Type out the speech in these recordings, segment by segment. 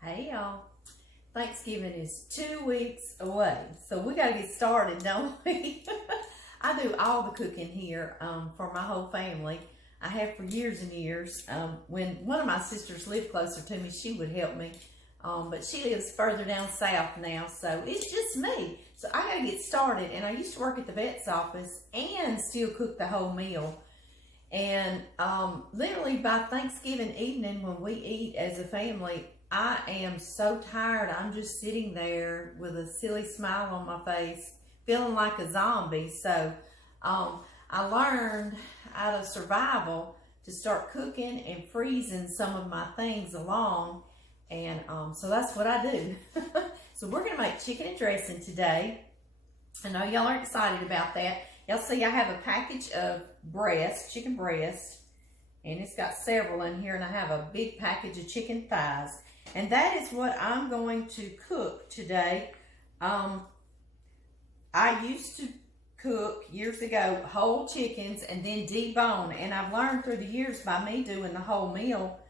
Hey y'all, Thanksgiving is 2 weeks away, so we got to get started, don't we? I do all the cooking here for my whole family. I have for years and years. When one of my sisters lived closer to me, she would help me, but she lives further down south now, so it's just me. So I got to get started, and I used to work at the vet's office and still cook the whole meal. And literally by Thanksgiving evening when we eat as a family, I am so tired. I'm just sitting there with a silly smile on my face, feeling like a zombie. So I learned out of survival to start cooking and freezing some of my things along. And so that's what I do. So we're going to make chicken and dressing today. I know y'all are excited about that. Y'all see I have a package of breast, chicken breast, and it's got several in here, and I have a big package of chicken thighs. And that is what I'm going to cook today. I used to cook years ago whole chickens and then debone, and I've learned through the years by me doing the whole meal,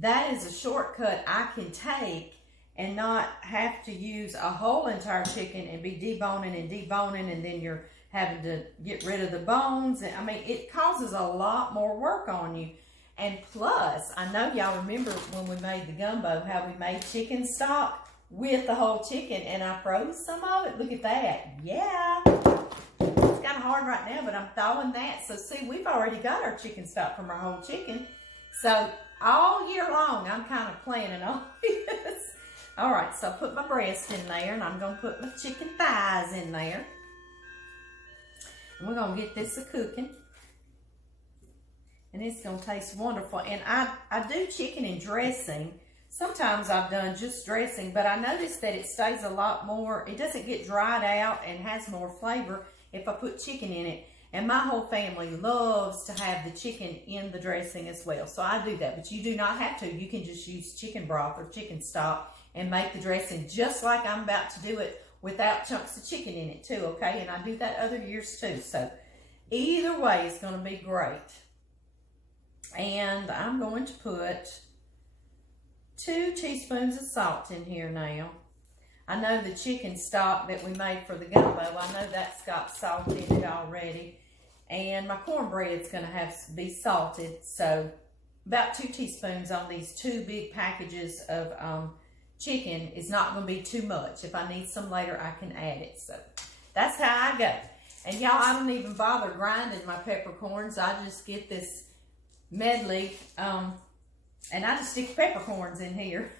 that is a shortcut I can take and not have to use a whole entire chicken and be deboning and deboning, and then you're having to get rid of the bones. I mean, it causes a lot more work on you. And plus, I know y'all remember when we made the gumbo, how we made chicken stock with the whole chicken, and I froze some of it. Look at that. Yeah. It's kind of hard right now, but I'm thawing that. So see, we've already got our chicken stock from our whole chicken. So all year long, I'm kind of planning on this. All right, so I put my breast in there, and I'm going to put my chicken thighs in there. And we're going to get this a-cooking. And it's going to taste wonderful. And I do chicken and dressing. Sometimes I've done just dressing, but I noticed that it stays a lot more, it doesn't get dried out and has more flavor if I put chicken in it. And my whole family loves to have the chicken in the dressing as well. So I do that, but you do not have to. You can just use chicken broth or chicken stock and make the dressing just like I'm about to do it without chunks of chicken in it too, okay? And I do that other years too. So either way, it's going to be great. And I'm going to put 2 teaspoons of salt in here now. I know the chicken stock that we made for the gumbo, I know that's got salt in it already. And my cornbread's going to be salted. So about 2 teaspoons on these 2 big packages of chicken is not going to be too much. If I need some later, I can add it. So that's how I go. And y'all, I don't even bother grinding my peppercorns. I just get this medley, and I just stick peppercorns in here.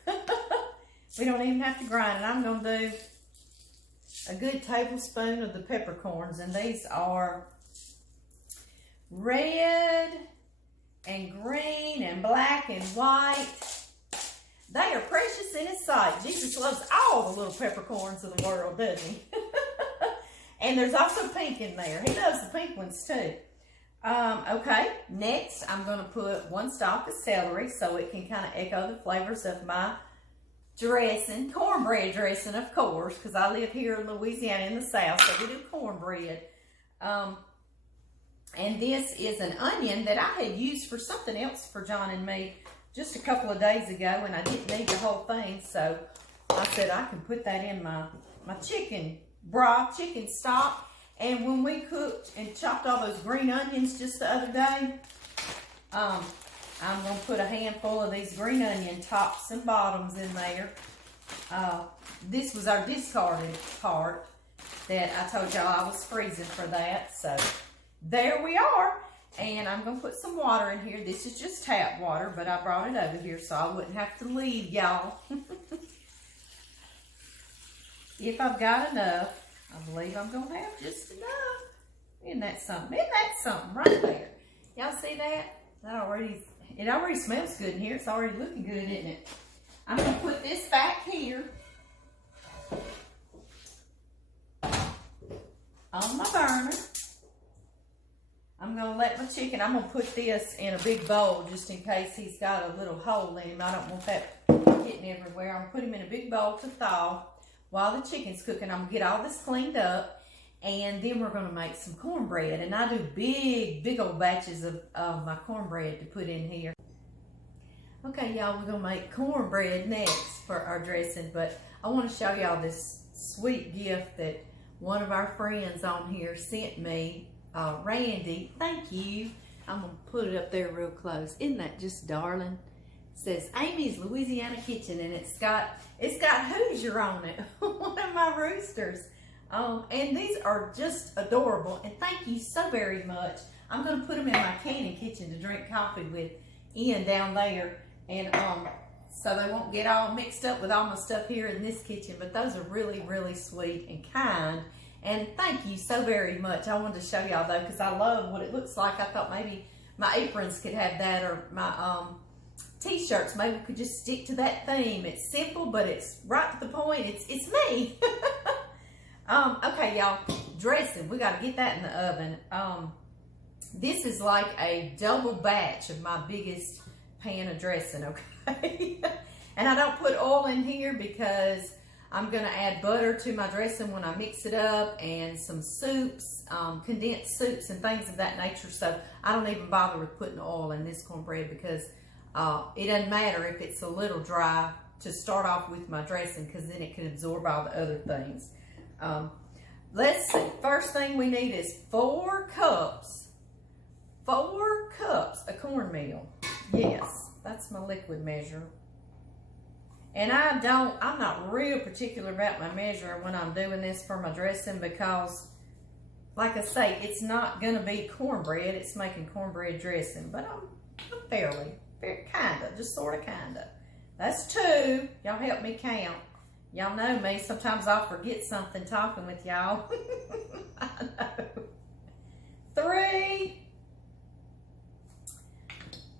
We don't even have to grind it. I'm going to do a good tablespoon of the peppercorns, and these are red and green and black and white. They are precious in His sight. Jesus loves all the little peppercorns of the world, doesn't He? And there's also pink in there. He loves the pink ones too. Okay, next I'm going to put 1 stalk of celery so it can kind of echo the flavors of my dressing, cornbread dressing, of course, because I live here in Louisiana in the South, so we do cornbread. And this is an onion that I had used for something else for John and me just a couple of days ago, and I didn't need the whole thing, so I said I can put that in my chicken broth, chicken stock. And when we cooked and chopped all those green onions just the other day, I'm going to put a handful of these green onion tops and bottoms in there. This was our discarded part that I told y'all I was freezing for that. So there we are. And I'm going to put some water in here. This is just tap water, but I brought it over here so I wouldn't have to leave y'all. If I've got enough. I believe I'm going to have just enough. Isn't that something? Isn't that something right there? Y'all see that? It already smells good in here. It's already looking good, isn't it? I'm going to put this back here on my burner. I'm going to let my chicken, I'm going to put this in a big bowl just in case he's got a little hole in him. I don't want that getting everywhere. I'm going to put him in a big bowl to thaw. While the chicken's cooking, I'm going to get all this cleaned up, and then we're going to make some cornbread. And I do big old batches of my cornbread to put in here. Okay, y'all, we're gonna make cornbread next for our dressing, but I want to show y'all this sweet gift that one of our friends on here sent me. Randy, thank you. I'm gonna put it up there real close. Isn't that just darling? It says Amy's Louisiana Kitchen, and it's got Hoosier on it, one of my roosters. And these are just adorable, and thank you so very much. I'm gonna put them in my canning kitchen to drink coffee with Ian down there. And so they won't get all mixed up with all my stuff here in this kitchen. But those are really, really sweet and kind. And thank you so very much. I wanted to show y'all though, because I love what it looks like. I thought maybe my aprons could have that, or my t-shirts maybe could just stick to that theme. It's simple, but it's right to the point. It's me. Okay, y'all, dressing. We got to get that in the oven. This is like a double batch of my biggest pan of dressing, okay? And I don't put oil in here because I'm gonna add butter to my dressing when I mix it up, and some soups, condensed soups and things of that nature. So I don't even bother with putting oil in this cornbread, because it doesn't matter if it's a little dry to start off with my dressing, because then it can absorb all the other things. Let's see, first thing we need is 4 cups of cornmeal. Yes, that's my liquid measure. And I'm not real particular about my measuring when I'm doing this for my dressing, because like I say, it's not gonna be cornbread, it's making cornbread dressing, but I'm fairly kinda, just sorta kinda. That's 2, y'all help me count. Y'all know me, sometimes I'll forget something talking with y'all. I know. 3,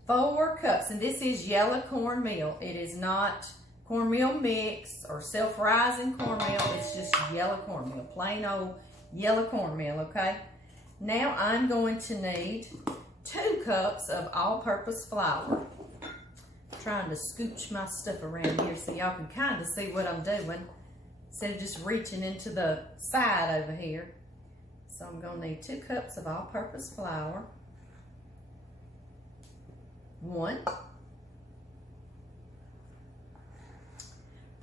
4 cups, and this is yellow cornmeal. It is not cornmeal mix or self-rising cornmeal. It's just yellow cornmeal, plain old yellow cornmeal, okay? Now I'm going to need 2 cups of all-purpose flour. I'm trying to scooch my stuff around here so y'all can kind of see what I'm doing instead of just reaching into the side over here. So I'm going to need 2 cups of all-purpose flour. 1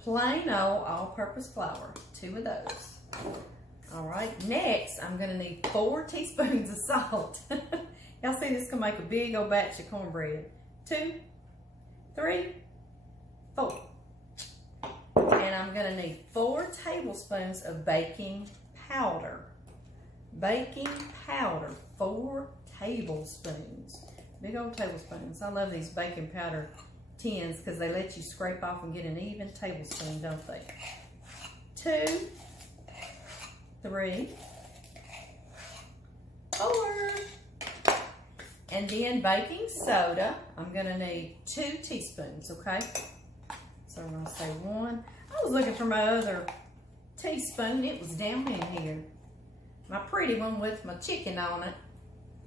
plain old all-purpose flour, 2 of those. All right, next I'm gonna need 4 teaspoons of salt. Y'all see, this can make a big old batch of cornbread. 2, 3, 4. And I'm gonna need 4 tablespoons of baking powder. Baking powder, 4 tablespoons. Big old tablespoons. I love these baking powder tins because they let you scrape off and get an even tablespoon, don't they? 2, 3, 4. And then baking soda, I'm gonna need 2 teaspoons, okay? So I'm gonna say 1. I was looking for my other teaspoon. It was down in here. My pretty one with my chicken on it.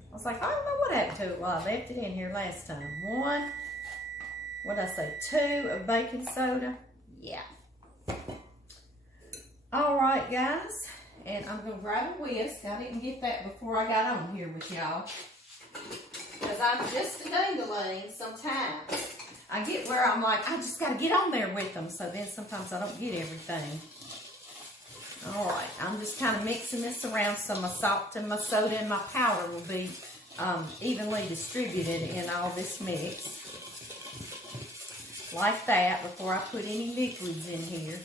I was like, I don't know what happened to it. Well, I left it in here last time. 1, what did I say, 2 of baking soda? Yeah. All right, guys. And I'm going to grab a whisk. I didn't get that before I got on here with y'all, because I'm just a dingling sometimes. I get where I'm like, I just got to get on there with them. So then sometimes I don't get everything. All right, I'm just kind of mixing this around so my salt and my soda and my powder will be evenly distributed in all this mix. Like that, before I put any liquids in here.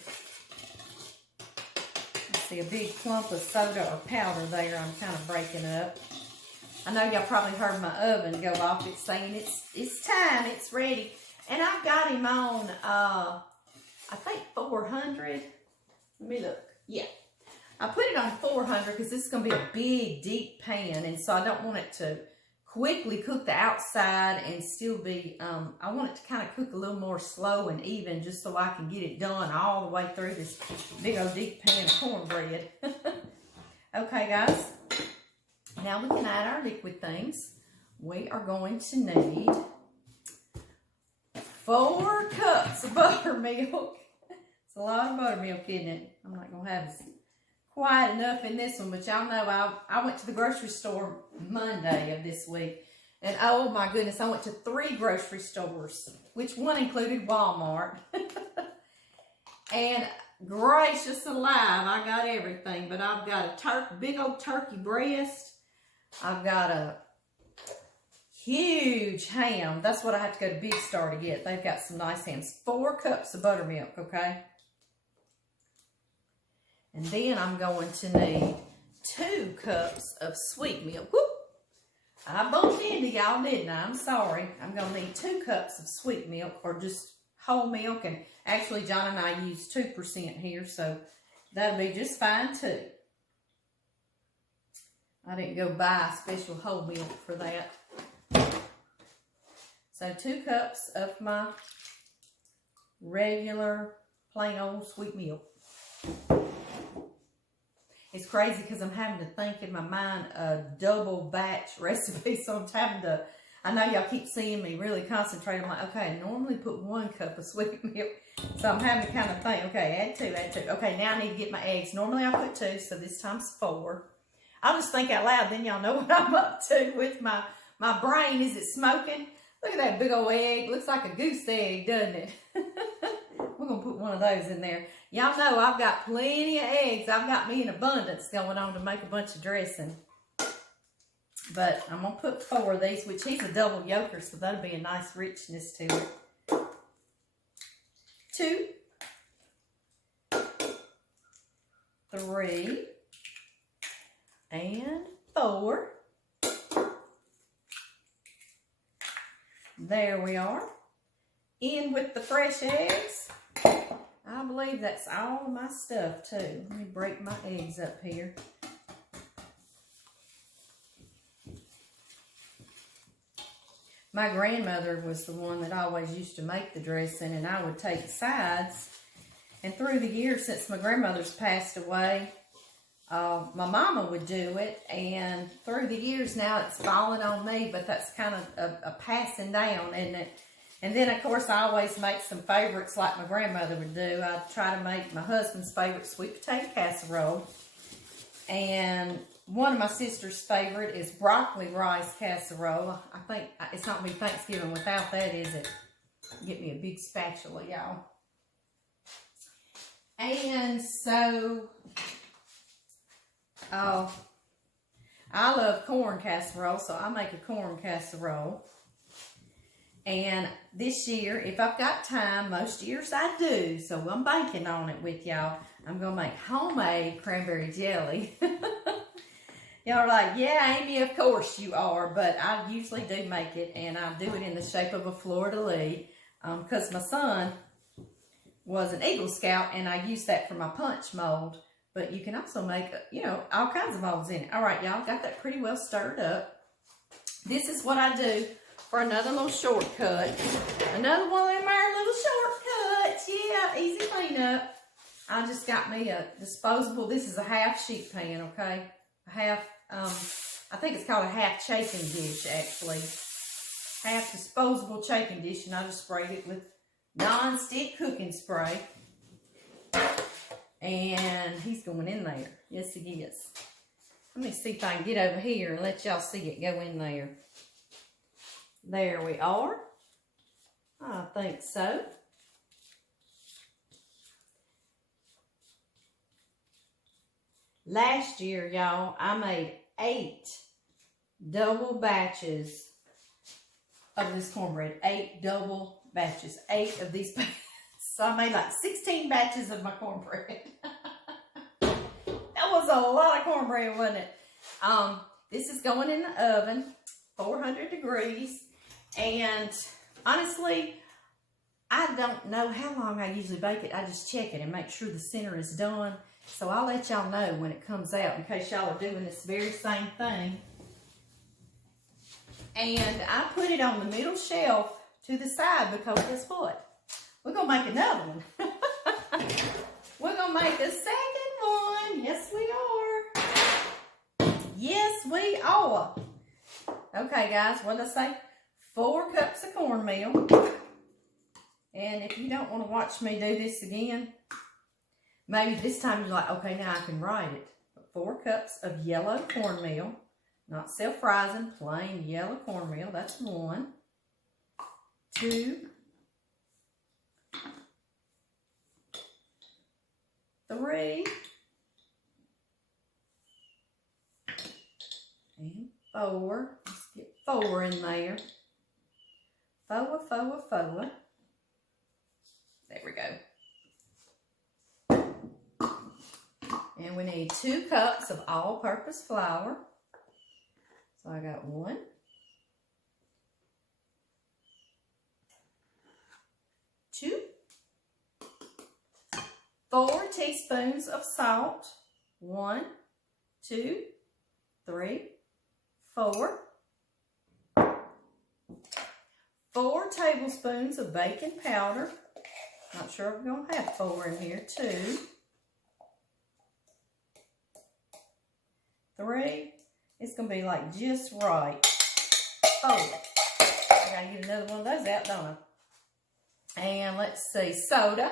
I see a big clump of soda or powder there I'm kind of breaking up. I know y'all probably heard my oven go off. It's saying it's time, it's ready. And I've got him on, I think 400. Let me look. Yeah, I put it on 400 because this is going to be a big, deep pan, and so I don't want it to quickly cook the outside and still be, I want it to kind of cook a little more slow and even, just so I can get it done all the way through this big old deep pan of cornbread. Okay, guys, now we can add our liquid things. We are going to need 4 cups of buttermilk. It's a lot of buttermilk, isn't it? I'm not going to have quite enough in this one, but y'all know I went to the grocery store Monday of this week, and oh my goodness, I went to 3 grocery stores which one included Walmart. And gracious alive, I got everything. But I've got a big old turkey breast. I've got a huge ham. That's what I have to go to Big Star to get. They've got some nice hams. 4 cups of buttermilk, okay? And then I'm going to need 2 cups of sweet milk. Whoop! I bumped into y'all, didn't I? I'm sorry. I'm going to need 2 cups of sweet milk, or just whole milk. And actually, John and I use 2% here, so that'll be just fine, too. I didn't go buy special whole milk for that. So 2 cups of my regular, plain old sweet milk. It's crazy because I'm having to think in my mind a double batch recipe. So I'm having to, I know y'all keep seeing me really concentrate. I'm like, okay, I normally put 1 cup of sweet milk. So I'm having to kind of think, okay, add 2. Okay, now I need to get my eggs. Normally I put 2, so this time's 4. I'll just think out loud, then y'all know what I'm up to with my brain. Is it smoking? Look at that big old egg. Looks like a goose egg, doesn't it? We're going to put one of those in there. Y'all know I've got plenty of eggs. I've got me an abundance going on to make a bunch of dressing. But I'm going to put 4 of these, which he's a double yolker, so that'll be a nice richness to it. 2, 3, and 4. There we are. In with the fresh eggs. I believe that's all my stuff too. Let me break my eggs up here. My grandmother was the one that always used to make the dressing, and I would take sides. And through the years since my grandmother's passed away, my mama would do it, and through the years now it's fallen on me, but that's kind of a passing down, isn't it? And then, of course, I always make some favorites like my grandmother would do. I try to make my husband's favorite sweet potato casserole. And one of my sister's favorite is broccoli rice casserole. I think it's not going to be Thanksgiving without that, is it? Get me a big spatula, y'all. And so, I love corn casserole, so I make a corn casserole. And this year, if I've got time, most years I do, so I'm banking on it with y'all. I'm going to make homemade cranberry jelly. Y'all are like, yeah, Amy, of course you are, but I usually do make it, and I do it in the shape of a fleur-de-lis, because my son was an Eagle Scout, and I use that for my punch mold. But you can also make, you know, all kinds of molds in it. All right, y'all, got that pretty well stirred up. This is what I do for another little shortcut. Another one of them our little shortcuts. Yeah, easy cleanup. I just got me a disposable, this is a half sheet pan, okay? A half, I think it's called a half chafing dish, actually. Half disposable chafing dish, and I just sprayed it with non-stick cooking spray. And he's going in there. Yes, he is. Let me see if I can get over here and let y'all see it go in there. There we are. I think so. Last year, y'all, I made 8 double batches of this cornbread. 8 double batches. 8 of these batches. So I made like 16 batches of my cornbread. That was a lot of cornbread, wasn't it? This is going in the oven, 400 degrees. And honestly, I don't know how long I usually bake it. I just check it and make sure the center is done. So I'll let y'all know when it comes out in case y'all are doing this very same thing. And I put it on the middle shelf to the side because guess what? We're going to make another one. We're going to make a second one. Yes, we are. Yes, we are. Okay, guys, what did I say? 4 cups of cornmeal. And if you don't want to watch me do this again, maybe this time you're like, okay, now I can write it. 4 cups of yellow cornmeal. Not self-rising, plain yellow cornmeal. That's 1. 2. 3, and 4. Let's get 4 in there. 4, 4, 4. There we go. And we need 2 cups of all-purpose flour. So I got 1, 2, 4 teaspoons of salt. 1, 2, 3, 4. 4 tablespoons of baking powder. Not sure if we're going to have 4 in here. 2, 3. It's going to be like just right. 4. I got to get another one of those out, don't I? And let's see, soda.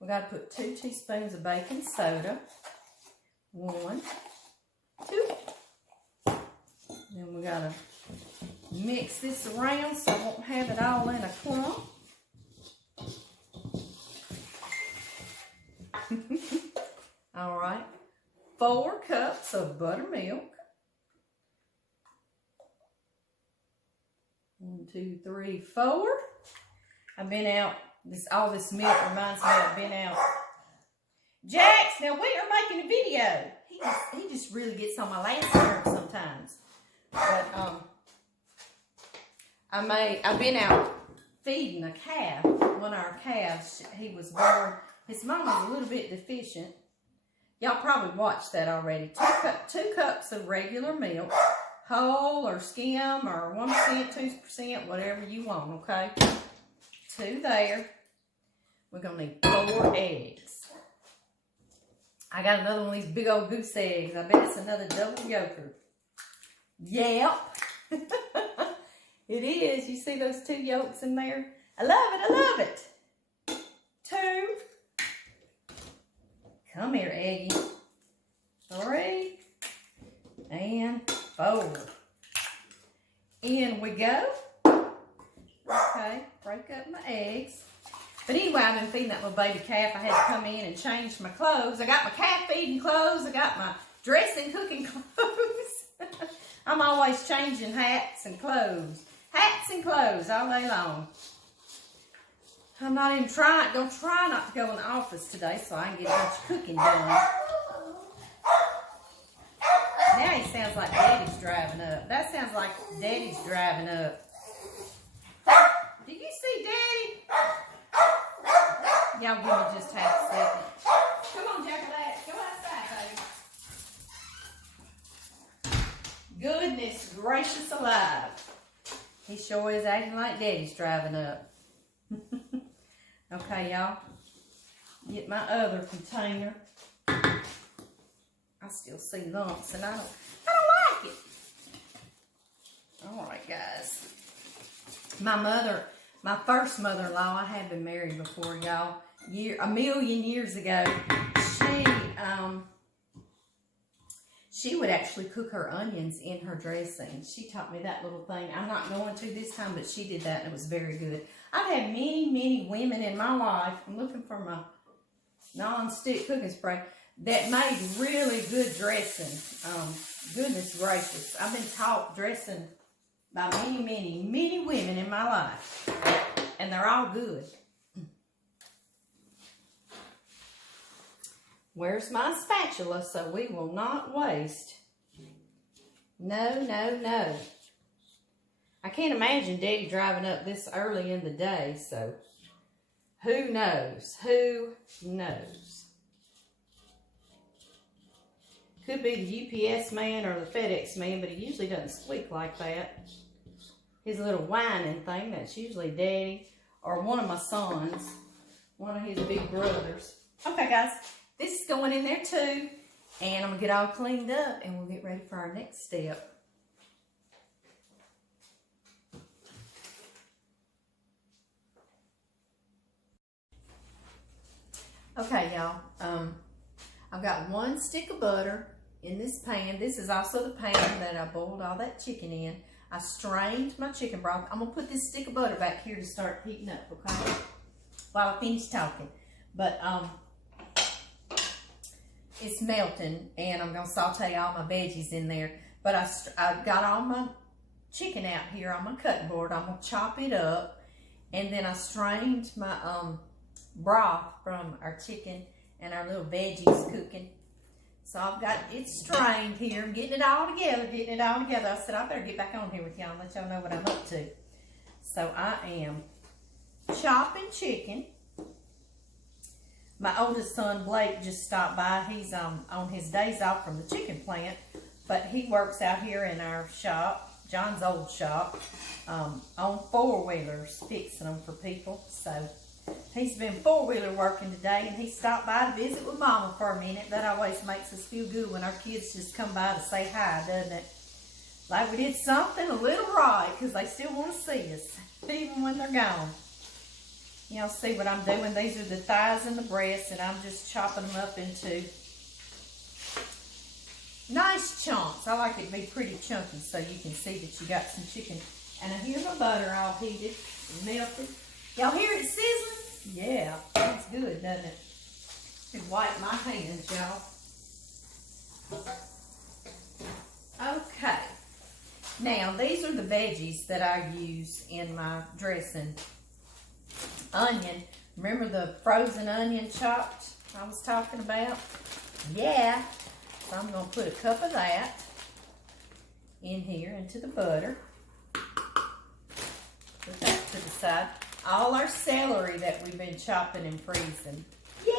We got to put 2 teaspoons of baking soda. 1, 2. Then we got to mix this around so I won't have it all in a clump. All right. 4 cups of buttermilk. 1, 2, 3, 4. I've been out. All this milk reminds me I've been out. Jax, now we are making a video. He just really gets on my last nerve sometimes. But I've been out feeding a calf. One of our calves, he was born. His mom was a little bit deficient. Y'all probably watched that already. 2 cups of regular milk, whole or skim or 1%, 2%, whatever you want, okay? 2 there. We're going to need 4 eggs. I got another one of these big old goose eggs. I bet it's another double yolker. Yep. It is. You see those 2 yolks in there? I love it. I love it. 2. Come here, Eggie. 3. And 4. In we go. Okay, break up my eggs. But anyway, I've been feeding that little baby calf. I had to come in and change my clothes. I got my calf feeding clothes. I got my dressing, cooking clothes. I'm always changing hats and clothes. Hats and clothes all day long. I'm not even gonna try not to go in the office today so I can get a bunch of cooking done. Now he sounds like Daddy's driving up. That sounds like Daddy's driving up. Do you see Daddy? Y'all give me just half a second. Come on, Jackalette. Go outside, baby. Goodness gracious alive. He sure is acting like Daddy's driving up. Okay, y'all. Get my other container. I still see lumps and I don't like it. All right, guys. My first mother-in-law, I had been married before, y'all. A million years ago, she would actually cook her onions in her dressing. She taught me that little thing. I'm not going to this time, but she did that and it was very good. I've had many, many women in my life. I'm looking for my non-stick cooking spray that made really good dressing. Goodness gracious. I've been taught dressing by many, many, many women in my life. And they're all good. Where's my spatula so we will not waste? No, no, no. I can't imagine Daddy driving up this early in the day, so who knows? Who knows? Could be the UPS man or the FedEx man, but he usually doesn't squeak like that. His little whining thing, that's usually Daddy or one of my sons, one of his big brothers. Okay, guys, this is going in there too, and I'm going to get all cleaned up, and we'll get ready for our next step. Okay, y'all, I've got 1 stick of butter in this pan. This is also the pan that I boiled all that chicken in. I strained my chicken broth. I'm going to put this stick of butter back here to start heating up, okay, while I finish talking. But it's melting, and I'm gonna saute all my veggies in there. But I got all my chicken out here on my cutting board. I'm gonna chop it up, and then I strained my broth from our chicken and our little veggies cooking. So I've got it strained here. I'm getting it all together, I said I better get back on here with y'all and let y'all know what I'm up to. So I am chopping chicken. My oldest son, Blake, just stopped by. He's on his days off from the chicken plant, but he works out here in our shop, John's old shop, on four-wheelers, fixing them for people. So he's been four-wheeler working today, and he stopped by to visit with Mama for a minute. That always makes us feel good when our kids just come by to say hi, doesn't it? Like we did something a little right, because they still want to see us, even when they're gone. Y'all see what I'm doing? These are the thighs and the breasts, and I'm just chopping them up into nice chunks. I like it to be pretty chunky so you can see that you got some chicken. And here's my butter all heated and melted. Y'all hear it sizzling? Yeah, that's good, doesn't it? And wipe my hands, y'all. Okay. Now, these are the veggies that I use in my dressing. Onion. Remember the frozen onion chopped I was talking about? Yeah. So I'm going to put a cup of that in here into the butter. Put that to the side. All our celery that we've been chopping and freezing. Yeah.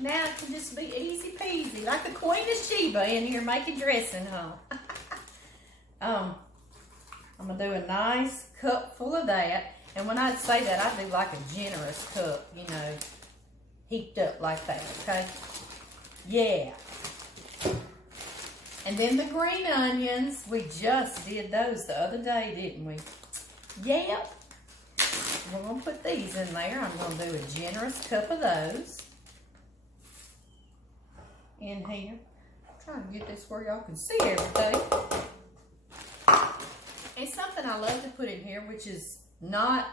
Now it can just be easy peasy. Like the Queen of Sheba in here making dressing, huh? I'm going to do a nice cup full of that. And when I say that, I do like a generous cup, you know, heaped up like that, okay? Yeah. And then the green onions, we just did those the other day, didn't we? Yep. We're going to put these in there. I'm going to do a generous cup of those in here. I'm trying to get this where y'all can see everything. And something I love to put in here, which is not,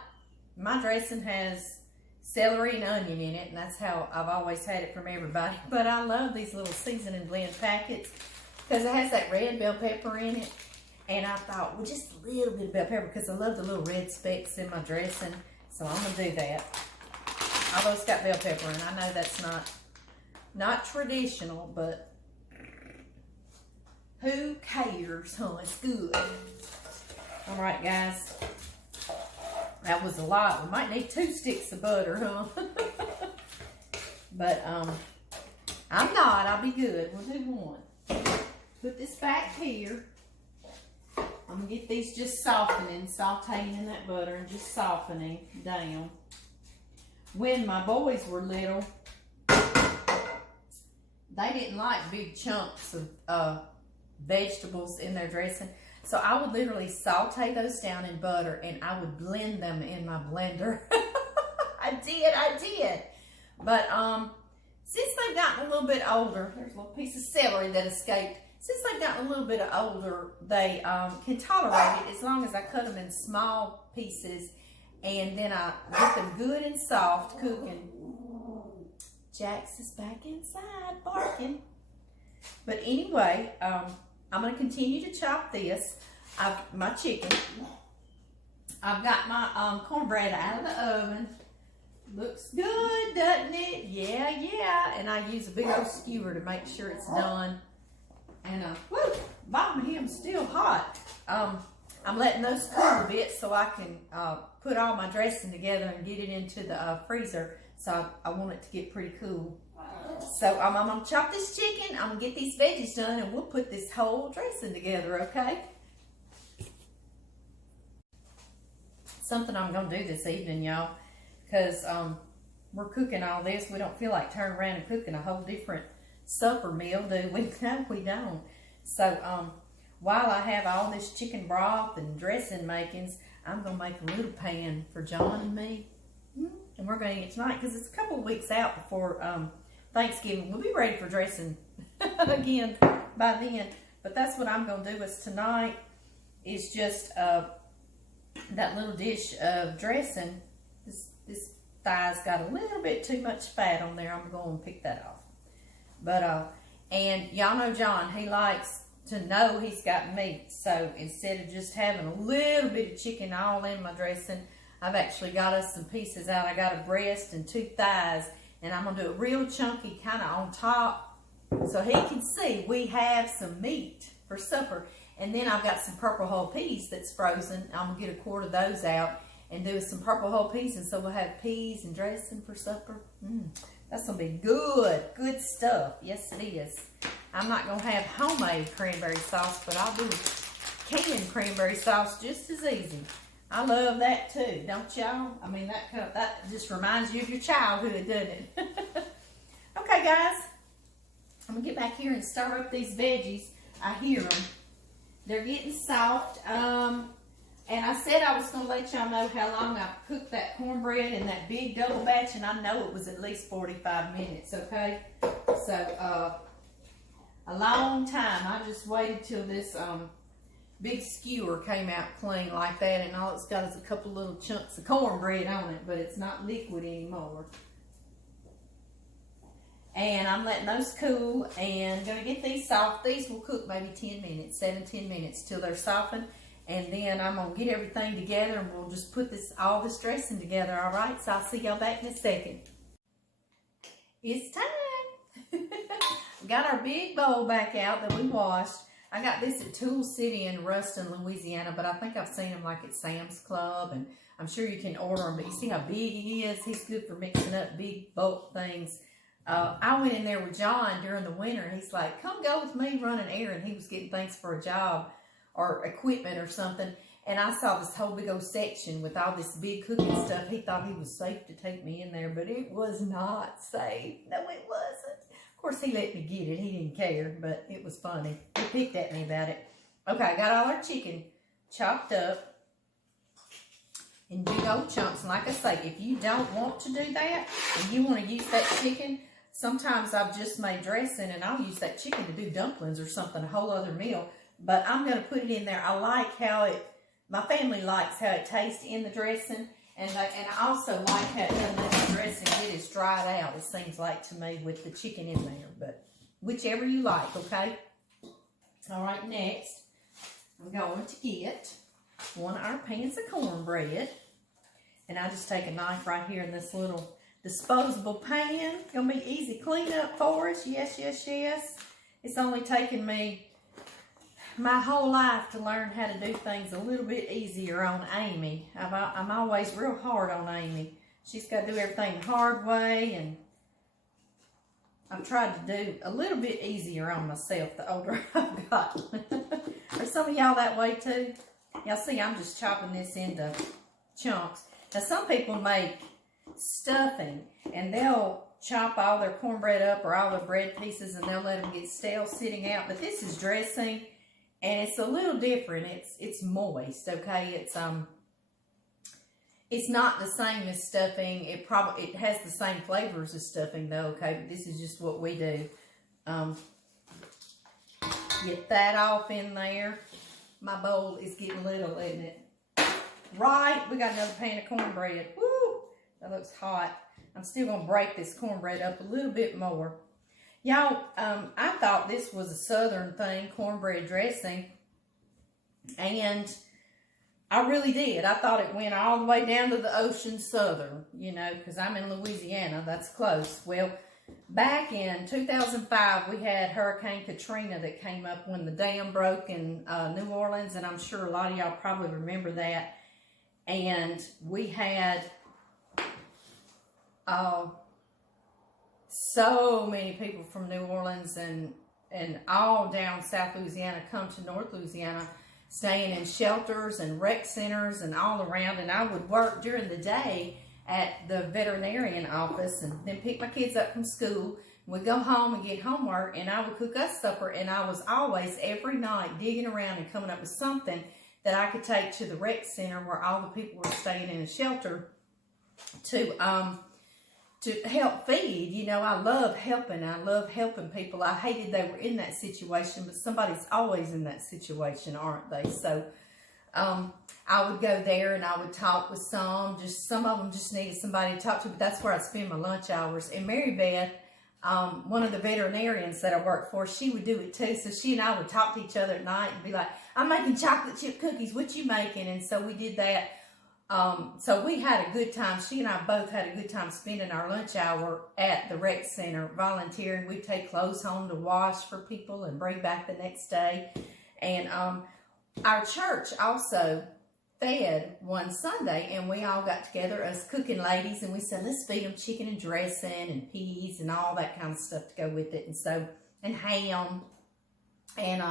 my dressing has celery and onion in it, and that's how I've always had it from everybody. But I love these little seasoning blend packets because it has that red bell pepper in it. And I thought, well, just a little bit of bell pepper because I love the little red specks in my dressing. So I'm going to do that. Although it's got bell pepper, and I know that's not traditional, but who cares, huh? It's good. All right, guys. That was a lot. We might need 2 sticks of butter, huh? But I'm not. I'll be good. We'll do 1. Put this back here. I'm going to get these just softening, sauteing in that butter and just softening down. When my boys were little, they didn't like big chunks of vegetables in their dressing. So I would literally saute those down in butter and I would blend them in my blender. I did. But since they've gotten a little bit older, there's a little piece of celery that escaped. Since they've gotten a little bit older, they can tolerate it as long as I cut them in small pieces and then I get them good and soft cooking. Jax is back inside barking. But anyway, I'm going to continue to chop this. My chicken. I've got my cornbread out of the oven. Looks good, doesn't it? Yeah. And I use a big old skewer to make sure it's done. And woo, bottom of him's still hot. I'm letting those cool a bit so I can put all my dressing together and get it into the freezer. So I want it to get pretty cool. So I'm going to chop this chicken. I'm going to get these veggies done and we'll put this whole dressing together, okay? Something I'm going to do this evening, y'all, because we're cooking all this. We don't feel like turning around and cooking a whole different supper meal, do we? No, we don't. So while I have all this chicken broth and dressing makings, I'm going to make a little pan for John and me. And we're going to eat tonight because it's a couple of weeks out before Thanksgiving. We'll be ready for dressing again by then. But that's what I'm going to do is tonight is just that little dish of dressing. This thigh's got a little bit too much fat on there. I'm going to pick that off. But And y'all know John, he likes to know he's got meat. So instead of just having a little bit of chicken all in my dressing, I've actually got us some pieces out. I got a breast and 2 thighs, and I'm gonna do it real chunky, kind of on top, so he can see we have some meat for supper. And then I've got some purple whole peas that's frozen. I'm gonna get a quart of those out and do some purple whole peas, and so we'll have peas and dressing for supper. That's gonna be good stuff. Yes, it is. I'm not gonna have homemade cranberry sauce, but I'll do canned cranberry sauce just as easy. I love that too, don't y'all? I mean, that just reminds you of your childhood, doesn't it? Okay, guys, I'm gonna get back here and stir up these veggies. I hear them. They're getting soft. And I said I was gonna let y'all know how long I cooked that cornbread in that big double batch, and I know it was at least 45 minutes, okay? So, a long time. I just waited till this, big skewer came out clean like that, and all it's got is a couple little chunks of cornbread on it, but it's not liquid anymore. And I'm letting those cool, and gonna get these soft. These will cook maybe 10 minutes, 7-10 minutes till they're softened, and then I'm gonna get everything together, and we'll just put all this dressing together. All right, so I'll see y'all back in a second. It's time. Got our big bowl back out that we washed. I got this at Tool City in Ruston, Louisiana, but I think I've seen them like at Sam's Club, and I'm sure you can order them, but you see how big he is? He's good for mixing up big bulk things. I went in there with John during the winter. He's like, come go with me, run an errand. He was getting things for a job or equipment or something, and I saw this whole big old section with all this big cooking stuff. He thought he was safe to take me in there, but it was not safe. No, it wasn't. Of course, he let me get it. He didn't care, but it was funny. He picked at me about it. Okay, I got all our chicken chopped up in big old chunks. And like I say, if you don't want to do that and you want to use that chicken, sometimes I've just made dressing and I'll use that chicken to do dumplings or something, a whole other meal. But I'm going to put it in there. I like how my family likes how it tastes in the dressing. And I also like how it doesn't let the dressing get as dried out, it seems like to me, with the chicken in there. But whichever you like, okay? All right, next, I'm going to get one of our pans of cornbread. And I just take a knife right here in this little disposable pan. Gonna be easy cleanup for us. Yes, yes, yes. It's only taken me my whole life to learn how to do things a little bit easier on Amy. I'm always real hard on Amy. She's got to do everything the hard way, and I've tried to do a little bit easier on myself the older I've got. Are some of y'all that way too? Y'all see I'm just chopping this into chunks. Now some people make stuffing and they'll chop all their cornbread up or all their bread pieces and they'll let them get stale sitting out. But this is dressing. And it's a little different. It's moist, okay? It's not the same as stuffing. It has the same flavors as stuffing though, okay? But this is just what we do. Get that off in there. My bowl is getting little, isn't it? Right, we got another pan of cornbread. Woo! That looks hot. I'm still gonna break this cornbread up a little bit more. Y'all, I thought this was a southern thing, cornbread dressing, and I really did. I thought it went all the way down to the ocean southern, you know, because I'm in Louisiana, that's close. Well, back in 2005, we had Hurricane Katrina that came up when the dam broke in New Orleans, and I'm sure a lot of y'all probably remember that. And we had so many people from New Orleans and all down South Louisiana come to North Louisiana, staying in shelters and rec centers and all around. And I would work during the day at the veterinarian office and then pick my kids up from school. We'd go home and get homework, and I would cook us supper. And I was always, every night, digging around and coming up with something that I could take to the rec center where all the people were staying in a shelter to help feed. You know, I love helping. I love helping people. I hated they were in that situation, but somebody's always in that situation, aren't they? So I would go there and I would talk with some of them just needed somebody to talk to, but that's where I'd spend my lunch hours. And Mary Beth, one of the veterinarians that I worked for, she would do it too. So she and I would talk to each other at night and be like, I'm making chocolate chip cookies. What you making? And so we did that. So we had a good time. She and I both had a good time spending our lunch hour at the rec center volunteering. We'd take clothes home to wash for people and bring back the next day. And our church also fed one Sunday, and we all got together as cooking ladies, and we said, let's feed them chicken and dressing and peas and all that kind of stuff to go with it, and so, and ham. And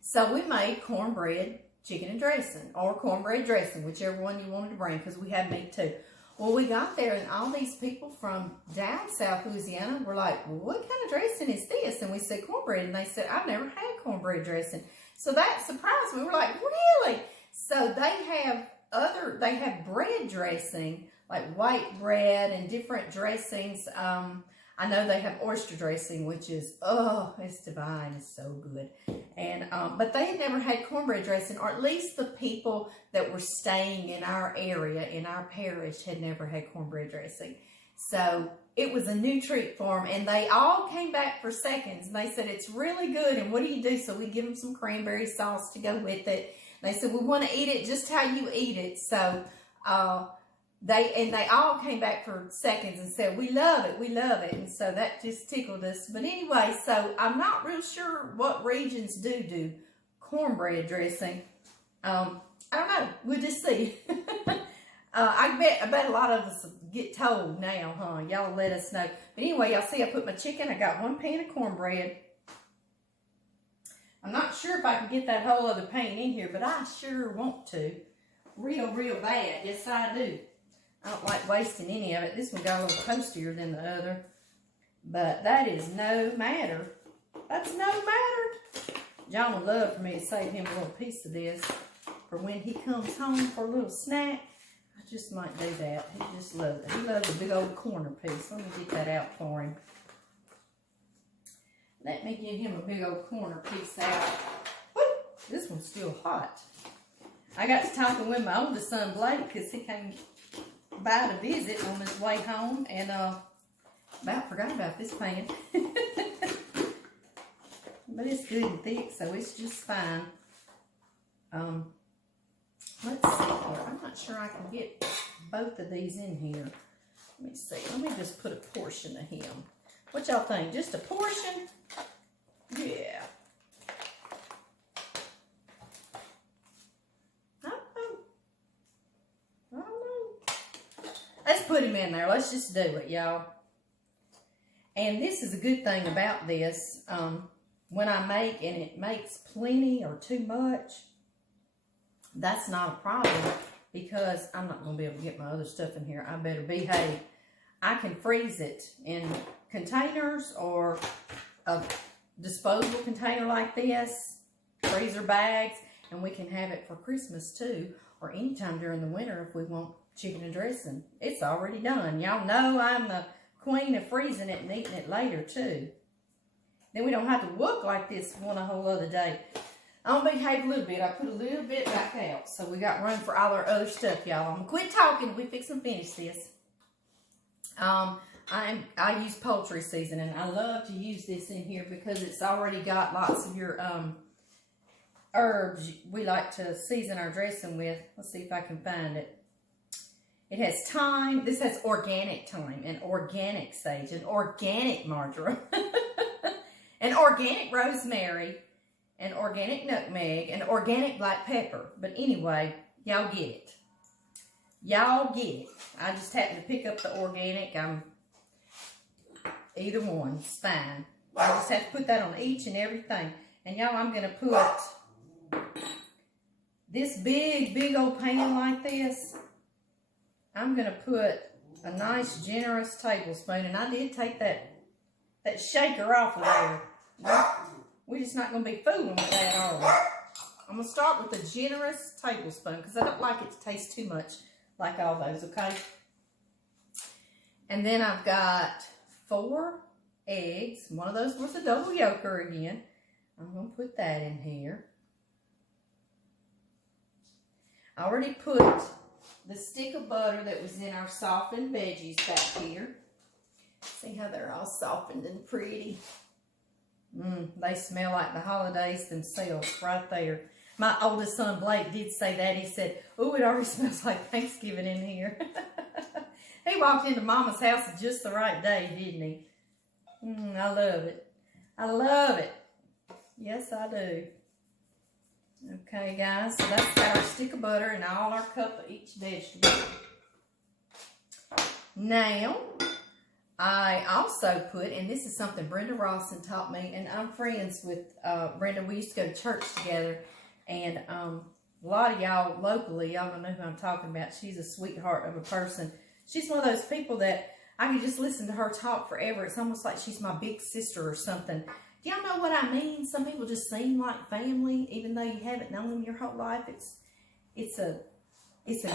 so we made cornbread chicken and dressing, or cornbread dressing, whichever one you wanted to bring, because we had meat too. Well, we got there, and all these people from down South Louisiana were like, well, what kind of dressing is this? And we said cornbread, and they said, I've never had cornbread dressing. So that surprised me. We're like, really? So they have bread dressing, like white bread and different dressings. I know they have oyster dressing, which is, oh, it's divine. It's so good. And but they had never had cornbread dressing, or at least the people that were staying in our area, in our parish, had never had cornbread dressing. So it was a new treat for them, and they all came back for seconds, and they said, it's really good, and what do you do? So we give them some cranberry sauce to go with it. They said, we want to eat it just how you eat it. So they all came back for seconds and said, we love it, we love it. And so that just tickled us. But anyway, so I'm not real sure what regions do cornbread dressing. I don't know. We'll just see. I bet a lot of us get told now, huh? Y'all let us know. But anyway, y'all see I put my chicken. I got 1 pan of cornbread. I'm not sure if I can get that whole other pan in here, but I sure want to. Real bad. Yes, I do. I don't like wasting any of it. This one got a little toastier than the other. But that is no matter. That's no matter. John would love for me to save him a little piece of this for when he comes home for a little snack. I just might do that. He just loves it. He loves a big old corner piece. Let me get that out for him. Let me give him a big old corner piece out. Woo! This one's still hot. I got to talking with my oldest son, Blake, because he came by to visit on his way home, and about forgot about this pan. But it's good and thick, so it's just fine. Let's see here. I'm not sure I can get both of these in here. Let me see. Let me just put a portion of him. What y'all think? Just a portion? Yeah. I don't know. Let's put him in there. Let's just do it, y'all. And this is a good thing about this. When I make and it makes plenty or too much, that's not a problem, because I'm not going to be able to get my other stuff in here. I better behave. I can freeze it in containers or a disposable container like this, freezer bags, and we can have it for Christmas too, or anytime during the winter if we want chicken and dressing. It's already done. Y'all know I'm the queen of freezing it and eating it later too. Then we don't have to look like this one a whole other day. I'm going to behave a little bit. I put a little bit back out, so we got room for all our other stuff, y'all. I'm going to quit talking. We fix and finish this. I use poultry seasoning. I love to use this in here because it's already got lots of your herbs we like to season our dressing with. Let's see if I can find it. It has thyme. This has organic thyme and organic sage and organic marjoram and organic rosemary and organic nutmeg and organic black pepper. But anyway, y'all get it. Y'all get it. I just happened to pick up the organic. Either one's fine. I just have to put that on each and everything. And y'all, I'm going to put this big old pan like this. I'm going to put a nice generous tablespoon. And I did take that shaker off of there. We're just not going to be fooling with that, are we? I'm going to start with a generous tablespoon because I don't like it to taste too much like all those, okay? And then I've got 4 eggs. One of those was a double yolker again. I'm going to put that in here. I already put the stick of butter that was in our softened veggies back here. See how they're all softened and pretty. They smell like the holidays themselves right there. My oldest son, Blake, did say that. He said, "Oh, it already smells like Thanksgiving in here." He walked into Mama's house just the right day, didn't he? I love it. I love it. Yes, I do. Okay, guys, so that's got our stick of butter and all our cup of each vegetable. Now, I also put, and this is something Brenda Rawson taught me, and I'm friends with Brenda. We used to go to church together, and a lot of y'all locally, y'all don't know who I'm talking about. She's a sweetheart of a person. She's one of those people that I can just listen to her talk forever. It's almost like she's my big sister or something. Do y'all know what I mean? Some people just seem like family, even though you haven't known them your whole life. It's a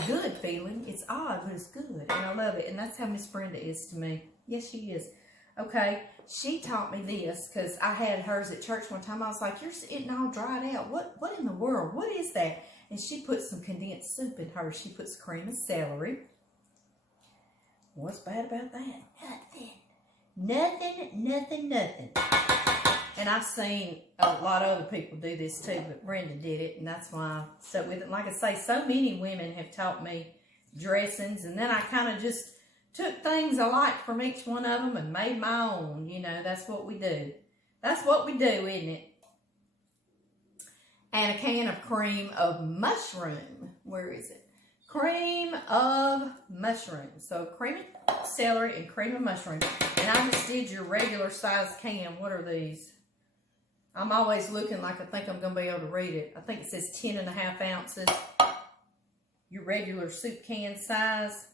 good feeling. It's odd, but it's good, and I love it. And that's how Miss Brenda is to me. Yes, she is. Okay, she taught me this because I had hers at church one time. I was like, "You're sitting all dried out. What in the world? What is that?" And she put some condensed soup in hers. She puts cream of celery. What's bad about that? Nothing. And I've seen a lot of other people do this too, but Brenda did it, and that's why I stuck with it. Like I say, so many women have taught me dressings, and then I kind of just took things I liked from each one of them and made my own. You know, that's what we do. That's what we do, isn't it? And a can of cream of mushroom. Where is it? Cream of mushroom. So cream of celery and cream of mushroom. And I just did your regular size can. What are these? I'm always looking like I think I'm going to be able to read it. I think it says 10.5 ounces. Your regular soup can size.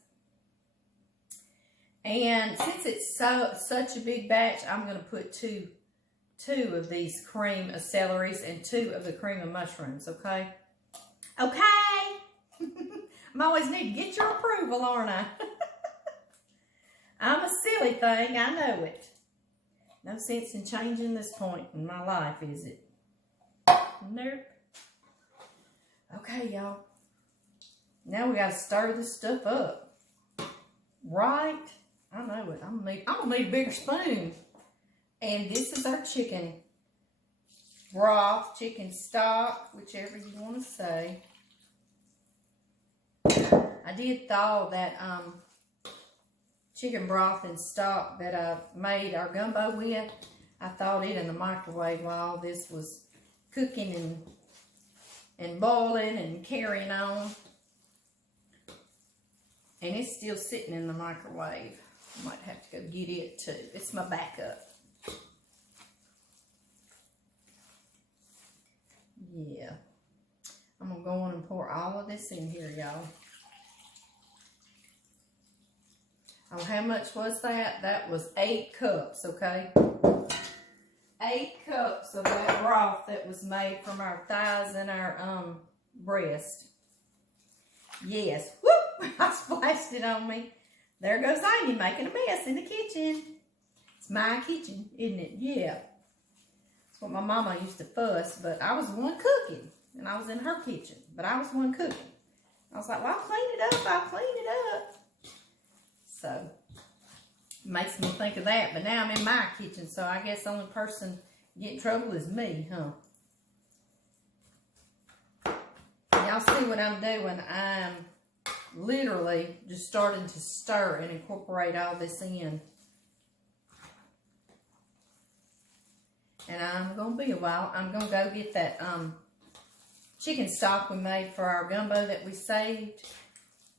And since it's such a big batch, I'm going to put two of these cream of celeries and 2 of the cream of mushrooms, okay? Okay! I always need to get your approval, aren't I? I'm a silly thing, I know it. No sense in changing this point in my life, is it? Nope. Okay, y'all. Now we got to stir this stuff up. Right? I know it. I'm gonna need a bigger spoon. And this is our chicken broth, chicken stock, whichever you want to say. I did thaw that chicken broth and stock that I made our gumbo with. I thawed it in the microwave while all this was cooking and boiling and carrying on. And it's still sitting in the microwave. I might have to go get it too. It's my backup. Yeah. I'm going to go on and pour all of this in here, y'all. Oh, how much was that? That was 8 cups, okay? 8 cups of that broth that was made from our thighs and our breast. Yes. Whoop! I splashed it on me. There goes Amy making a mess in the kitchen. It's my kitchen, isn't it? Yeah. That's what my mama used to fuss, but I was the one cooking. And I was in her kitchen, but I was the one cooking. I was like, well, I'll clean it up. I'll clean it up. So, it makes me think of that. But now I'm in my kitchen, so I guess the only person getting in trouble is me, huh? Y'all see what I'm doing? I'm literally just starting to stir and incorporate all this in. And I'm going to be a while. I'm going to go get that chicken stock we made for our gumbo that we saved,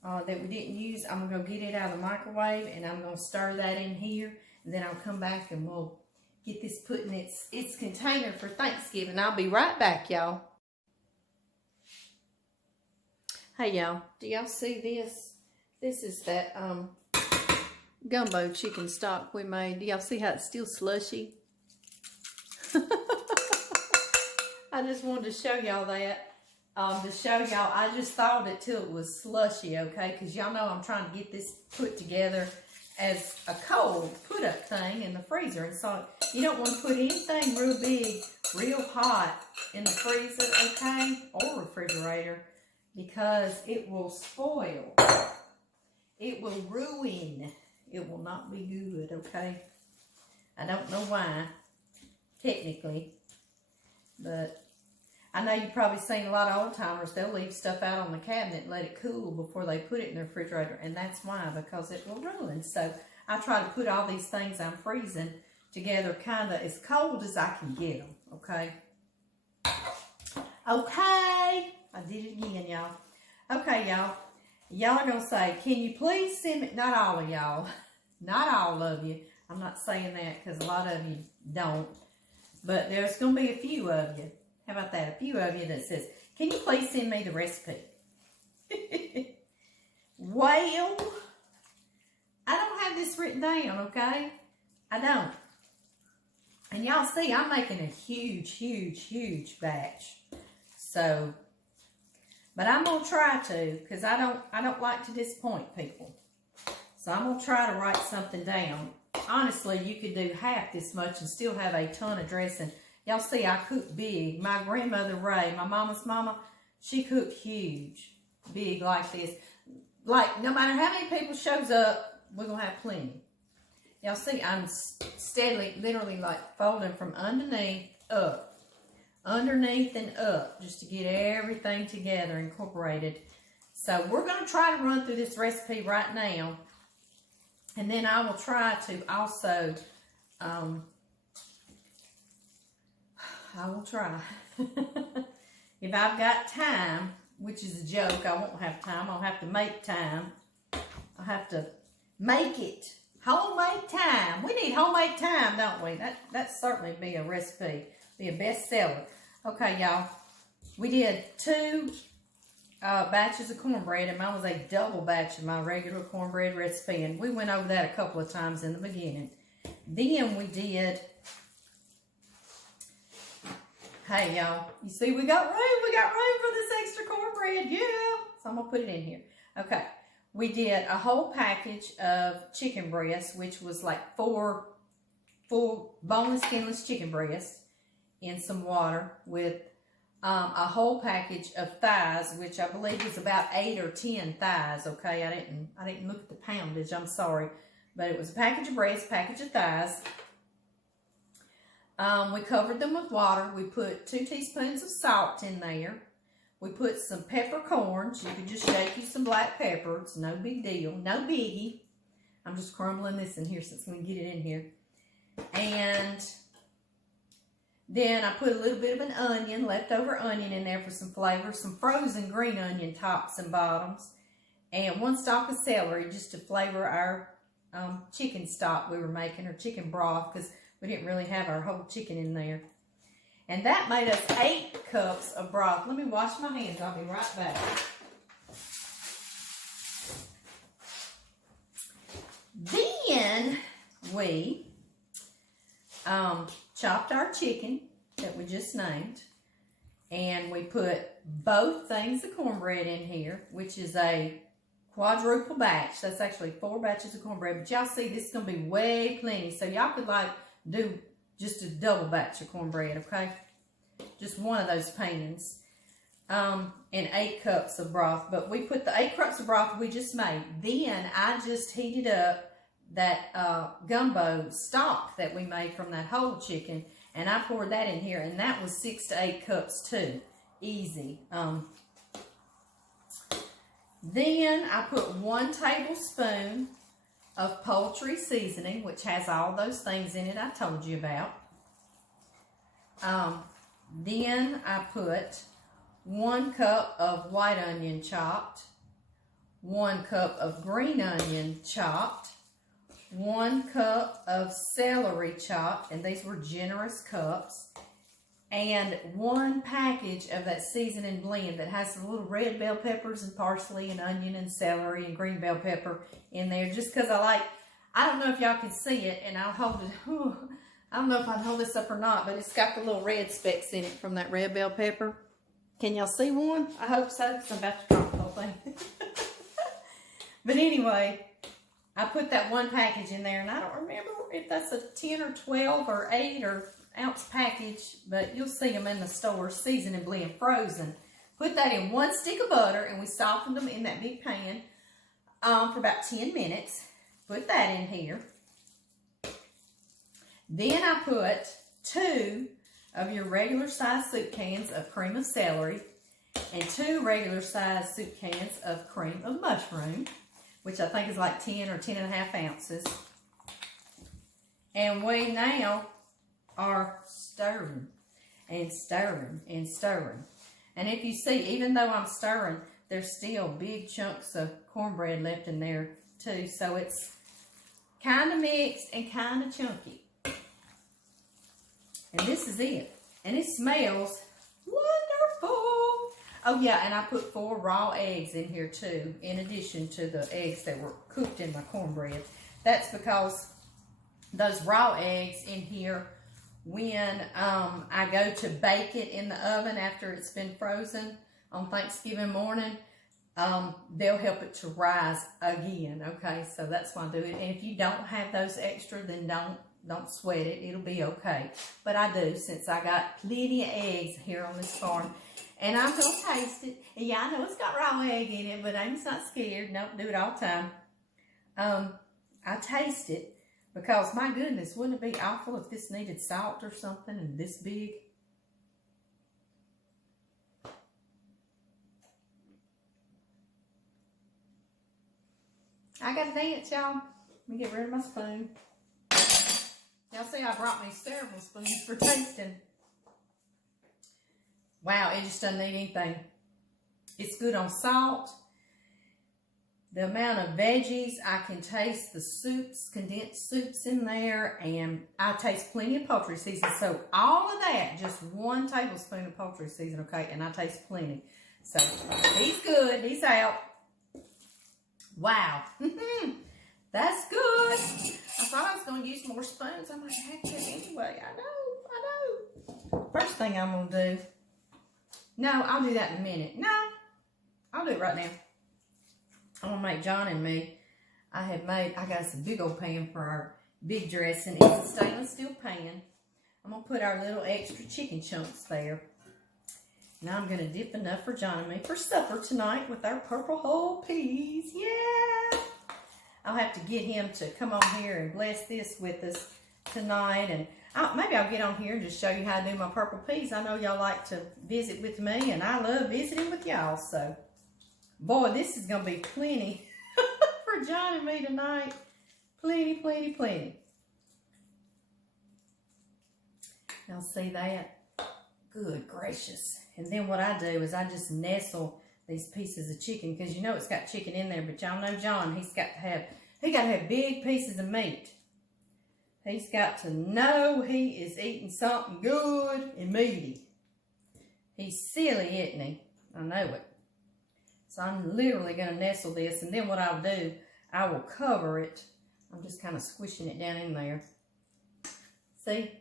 that we didn't use. I'm going to go get it out of the microwave, and I'm going to stir that in here. And then I'll come back and we'll get this put in its container for Thanksgiving. I'll be right back, y'all. Hey, y'all. Do y'all see this? This is that gumbo chicken stock we made. Do y'all see how it's still slushy? I just wanted to show y'all that. To show y'all, I just thawed it till it was slushy, okay? Because y'all know I'm trying to get this put together as a cold put-up thing in the freezer. And so you don't want to put anything real big, real hot in the freezer, okay? Or refrigerator, because it will spoil. It will ruin it will not be good, okay? I don't know why, technically, but I know you've probably seen a lot of old timers, they'll leave stuff out on the cabinet and let it cool before they put it in the refrigerator, and that's why, because it will ruin. So I try to put all these things I'm freezing together kind of as cold as I can get them, okay? Okay, I did it again, y'all. Okay, y'all. Y'all are going to say, can you please send me, not all of y'all, not all of you. I'm not saying that because a lot of you don't, but there's going to be a few of you. How about that? A few of you that says, can you please send me the recipe? Well, I don't have this written down, okay? I don't. And y'all see, I'm making a huge batch. So, but I'm gonna try to, because I don't like to disappoint people. So I'm gonna try to write something down. Honestly, you could do half this much and still have a ton of dressing. Y'all see, I cook big. My grandmother Ray, my mama's mama, she cooked huge, big like this. Like, no matter how many people shows up, we're gonna have plenty. Y'all see, I'm steadily, literally like folding from underneath up. Underneath and up, just to get everything together, incorporated. So we're going to try to run through this recipe right now, and then I will try to also, I will try, if I've got time, which is a joke, I won't have time, I'll have to make time, I'll have to make it, homemade time. We need homemade time, don't we? That'd certainly be a recipe, be a bestseller. Okay, y'all, we did 2 batches of cornbread, and mine was a double batch of my regular cornbread recipe, and we went over that a couple of times in the beginning. Then we did, hey, y'all, you see we got room for this extra cornbread, yeah, so I'm going to put it in here. Okay, we did a whole package of chicken breasts, which was like 4 full boneless, skinless chicken breasts, in some water, with a whole package of thighs, which I believe was about 8 or 10 thighs. Okay, I didn't look at the poundage, I'm sorry, but it was a package of breasts, package of thighs. We covered them with water. We put 2 teaspoons of salt in there. We put some peppercorns. You could just shake you some black pepper. It's no big deal, no biggie. I'm just crumbling this in here since we can get it in here. And then I put a little bit of an onion, leftover onion in there for some flavor, some frozen green onion tops and bottoms, and 1 stalk of celery just to flavor our chicken stock we were making, or chicken broth, because we didn't really have our whole chicken in there. And that made us 8 cups of broth. Let me wash my hands. I'll be right back. Then we chopped our chicken that we just named, and we put both things of cornbread in here, which is a quadruple batch. That's actually 4 batches of cornbread, but y'all see this is going to be way plenty, so y'all could like do just a double batch of cornbread, okay? Just one of those pans. And 8 cups of broth, but we put the 8 cups of broth we just made. Then I just heated up that gumbo stock that we made from that whole chicken, and I poured that in here, and that was 6 to 8 cups too. Easy. Then I put 1 tablespoon of poultry seasoning, which has all those things in it I told you about. Then I put 1 cup of white onion chopped, 1 cup of green onion chopped, 1 cup of celery chopped, and these were generous cups, and 1 package of that seasoning blend that has some little red bell peppers and parsley and onion and celery and green bell pepper in there, just because I don't know if y'all can see it, and I'll hold it, I don't know if I'd hold this up or not, but it's got the little red specks in it from that red bell pepper. Can y'all see one? I hope so, because I'm about to drop the whole thing. But anyway, I put that 1 package in there, and I don't remember if that's a 10 or 12 or 8 or ounce package, but you'll see them in the store, seasoning blend, frozen. Put that in 1 stick of butter, and we softened them in that big pan for about 10 minutes. Put that in here. Then I put 2 of your regular size soup cans of cream of celery and 2 regular size soup cans of cream of mushroom, which I think is like 10 or 10.5 ounces. And we now are stirring and stirring and stirring. And if you see, even though I'm stirring, there's still big chunks of cornbread left in there too. So it's kind of mixed and kind of chunky. And this is it. And it smells wonderful. Oh yeah, and I put 4 raw eggs in here too, in addition to the eggs that were cooked in my cornbread. That's because those raw eggs in here, when I go to bake it in the oven after it's been frozen on Thanksgiving morning, they'll help it to rise again. Okay, so that's why I do it. And if you don't have those extra, then don't sweat it. It'll be okay. But I do, since I got plenty of eggs here on this farm. And I'm going to taste it. And yeah, I know it's got raw egg in it, but Amy's not scared. Nope, do it all the time. I taste it because, my goodness, wouldn't it be awful if this needed salt or something and this big? I got to dance, y'all. Let me get rid of my spoon. Y'all see I brought me several spoons for tasting. Wow, it just doesn't need anything. It's good on salt. The amount of veggies, I can taste the soups, condensed soups in there, and I taste plenty of poultry seasoning. So all of that, just 1 tablespoon of poultry seasoning, okay, and I taste plenty. So he's good, he's out. Wow, that's good. I thought I was going to use more spoons. I'm like, heck, anyway, I know. First thing I'm going to do, no, I'll do that in a minute. No, I'll do it right now. I'm going to make John and me. I got us a big old pan for our big dressing. It's a stainless steel pan. I'm going to put our little extra chicken chunks there. Now I'm going to dip enough for John and me for supper tonight with our purple whole peas. Yeah! I'll have to get him to come on here and bless this with us tonight. And maybe I'll get on here and just show you how to do my purple peas. I know y'all like to visit with me, and I love visiting with y'all. So, boy, this is going to be plenty for John and me tonight. Plenty, plenty, plenty. Y'all see that? Good gracious. And then what I do is I just nestle these pieces of chicken, because you know it's got chicken in there, but y'all know John, he got to have big pieces of meat. He's got to know he is eating something good and meaty. He's silly, isn't he? I know it. So I'm literally going to nestle this, and then what I'll do, I will cover it. I'm just kind of squishing it down in there. See?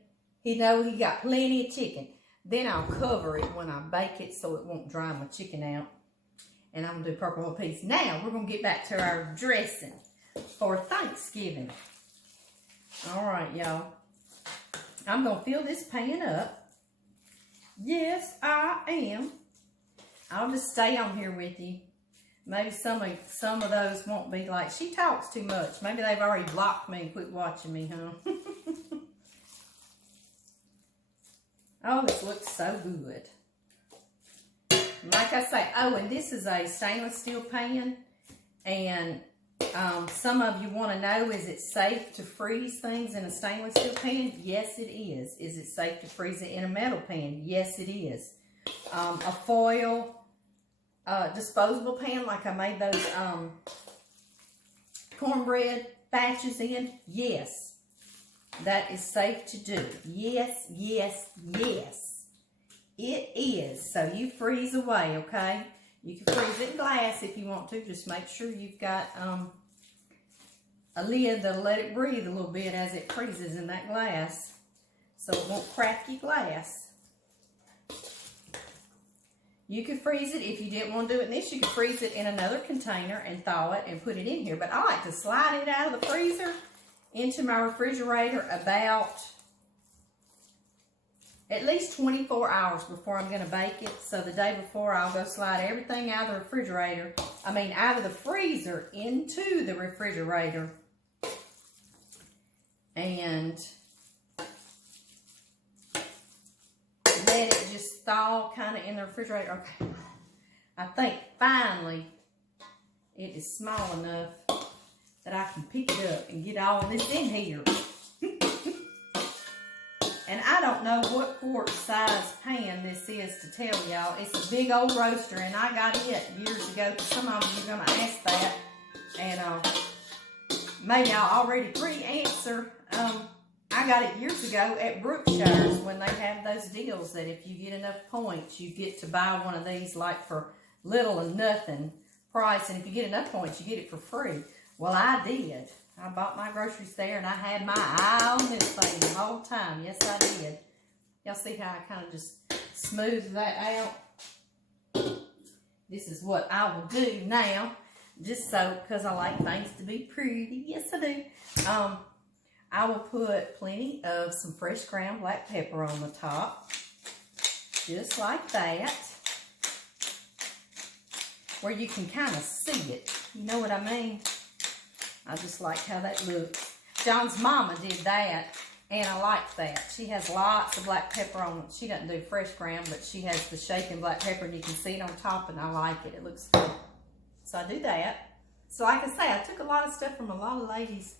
He knows he got plenty of chicken. Then I'll cover it when I bake it so it won't dry my chicken out. And I'm going to do purple whole peas. Now, we're going to get back to our dressing for Thanksgiving. All right, y'all. I'm going to fill this pan up. Yes, I am. I'll just stay on here with you. Maybe some of those won't be like, she talks too much. Maybe they've already blocked me and quit watching me, huh? Oh, this looks so good. Like I say, oh, and this is a stainless steel pan. And some of you want to know, is it safe to freeze things in a stainless steel pan? Yes, it is. Is it safe to freeze it in a metal pan? Yes, it is. A foil disposable pan, like I made those cornbread batches in, yes. That is safe to do. Yes, yes, yes. It is. So you freeze away, okay? You can freeze it in glass if you want to. Just make sure you've got a lid that'll let it breathe a little bit as it freezes in that glass, so it won't crack your glass. You could freeze it, if you didn't want to do it in this, you could freeze it in another container and thaw it and put it in here. But I like to slide it out of the freezer into my refrigerator about at least 24 hours before I'm going to bake it. So the day before, I'll go slide everything out of the refrigerator, out of the freezer into the refrigerator and let it just thaw kind of in the refrigerator. Okay, I think finally it is small enough that I can pick it up and get all this in here. And I don't know what quart size pan this is to tell y'all. It's a big old roaster, and I got it years ago. Some of you are going to ask that, and maybe I'll already pre-answer. I got it years ago at Brookshire's when they have those deals that if you get enough points, you get to buy one of these like for little or nothing price. And if you get enough points, you get it for free. Well, I did. I bought my groceries there, and I had my eye on this thing the whole time. Yes, I did. Y'all see how I kind of just smooth that out? This is what I will do now, just so, because I like things to be pretty. Yes, I do. I will put plenty of some fresh ground black pepper on the top, just like that, where you can kind of see it. You know what I mean? I just like how that looks. John's mama did that, and I like that. She has lots of black pepper on it. She doesn't do fresh ground, but she has the shaken black pepper, and you can see it on top, and I like it. It looks good. So I do that. So like I say, I took a lot of stuff from a lot of ladies'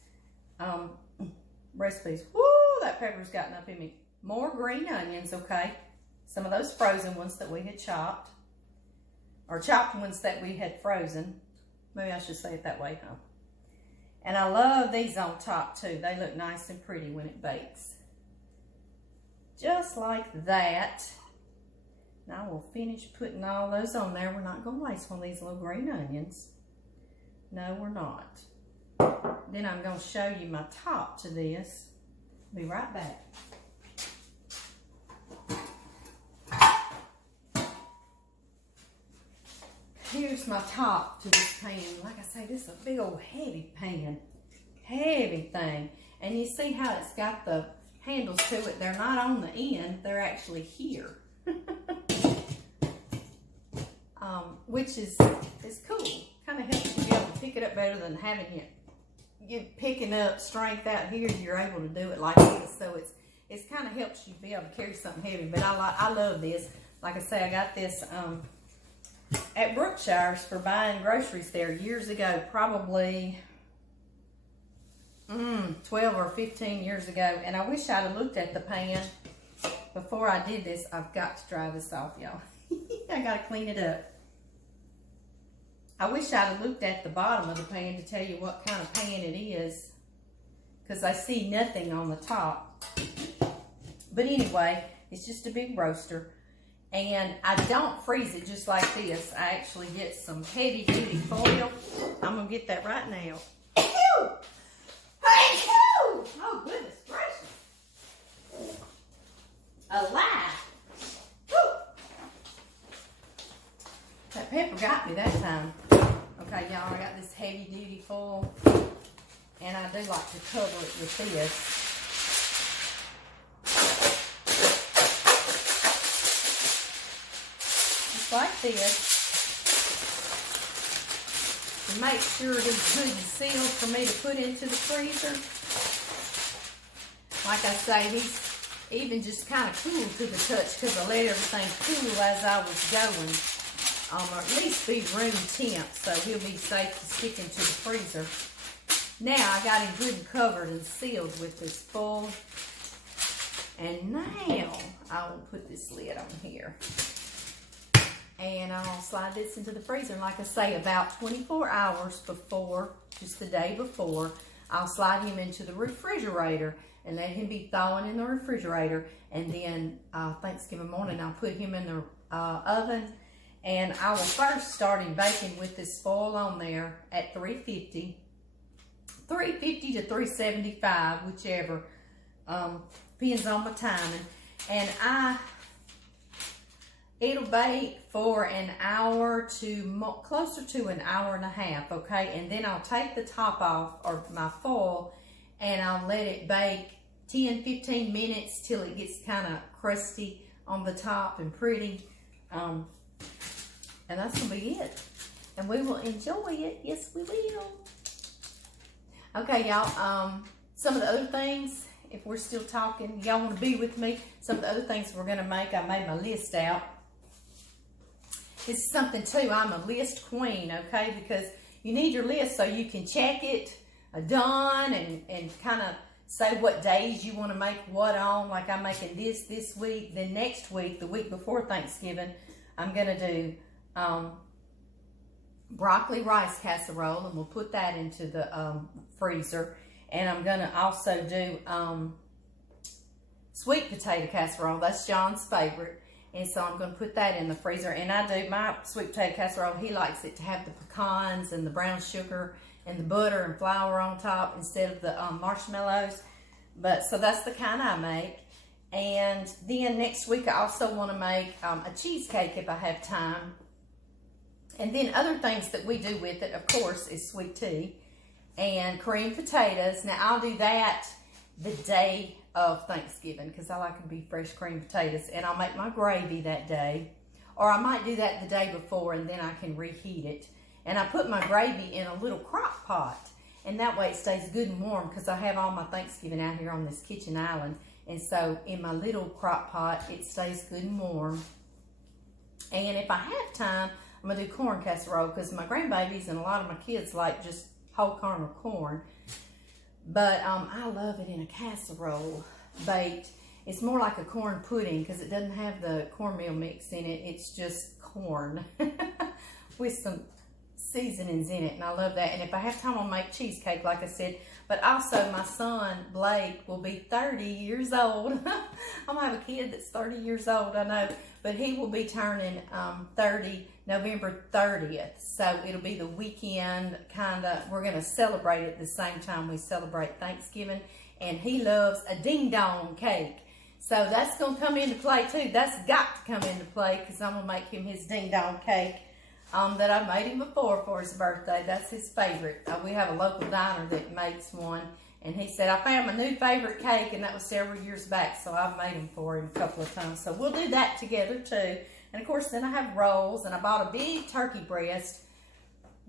recipes. Woo, that pepper's gotten up in me. More green onions, okay. Some of those frozen ones that we had chopped, or chopped ones that we had frozen. Maybe I should say it that way, huh? And I love these on top too. They look nice and pretty when it bakes. Just like that. Now we'll finish putting all those on there. We're not going to waste one of these little green onions. No, we're not. Then I'm going to show you my top to this. Be right back. Here's my top to this pan. Like I say, this is a big old heavy pan. Heavy thing. And you see how it's got the handles to it. They're not on the end. They're actually here. Which is cool. Kind of helps you be able to pick it up better than having it picking up strength out here. You're able to do it like this. So it's kind of helps you be able to carry something heavy. But I love this. Like I say, I got this at Brookshire's for buying groceries there years ago, probably 12 or 15 years ago. And I wish I'd have looked at the pan before I did this. I've got to dry this off, y'all. I got to clean it up. I wish I'd have looked at the bottom of the pan to tell you what kind of pan it is, because I see nothing on the top. But anyway, it's just a big roaster. And I don't freeze it just like this. I actually get some heavy duty foil. I'm going to get that right now. Oh, goodness gracious. Alive. That pepper got me that time. Okay, y'all, I got this heavy duty foil. And I do like to cover it with this. Like this, to make sure it is good and sealed for me to put into the freezer. Like I say, he's even just kind of cool to the touch because I let everything cool as I was going, or at least be room temp, so he'll be safe to stick into the freezer. Now I got him good and covered and sealed with this foil, and now I will put this lid on here. And I'll slide this into the freezer. And like I say, about 24 hours before, just the day before, I'll slide him into the refrigerator and let him be thawing in the refrigerator. And then Thanksgiving morning, I'll put him in the oven. And I will first start him baking with this foil on there at 350 to 375, whichever. Depends on my timing. And it'll bake for an hour to closer to an hour and a half, okay? And then I'll take the top off, or my foil, and I'll let it bake 10-15 minutes till it gets kind of crusty on the top and pretty. And that's gonna be it. And we will enjoy it. Yes, we will. Okay, y'all. some of the other things, if we're still talking, y'all want to be with me, some of the other things we're going to make, I made my list out. This is something too, I'm a list queen, okay, because you need your list so you can check it done and kind of say what days you want to make what on. Like I'm making this week, then next week, the week before Thanksgiving, I'm going to do broccoli rice casserole, and we'll put that into the freezer. And I'm going to also do sweet potato casserole. That's John's favorite. And so I'm going to put that in the freezer. And I do my sweet potato casserole. He likes it to have the pecans and the brown sugar and the butter and flour on top instead of the marshmallows. But so that's the kind I make. And then next week I also want to make a cheesecake if I have time. And then other things that we do with it, of course, is sweet tea and creamed potatoes. Now I'll do that the day of Thanksgiving because I like to be fresh creamed potatoes, and I'll make my gravy that day, or I might do that the day before and then I can reheat it. And I put my gravy in a little crock pot, and that way it stays good and warm because I have all my Thanksgiving out here on this kitchen island, and so in my little crock pot it stays good and warm. And if I have time, I'm gonna do corn casserole because my grandbabies and a lot of my kids like just whole kernel corn. But I love it in a casserole baked. It's more like a corn pudding because it doesn't have the cornmeal mix in it. It's just corn with some seasonings in it, and I love that. And if I have time, I'll make cheesecake, like I said. But also, my son, Blake, will be 30 years old. I'm going to have a kid that's 30 years old, I know. But he will be turning 30 November 30th. So it'll be the weekend, kind of. We're going to celebrate it the same time we celebrate Thanksgiving. And he loves a ding-dong cake. So that's going to come into play, too. That's got to come into play because I'm going to make him his ding-dong cake that I made him before for his birthday. That's his favorite. We have a local diner that makes one. And he said, I found my new favorite cake, and that was several years back, so I've made them for him a couple of times. So we'll do that together, too. And, of course, then I have rolls, and I bought a big turkey breast.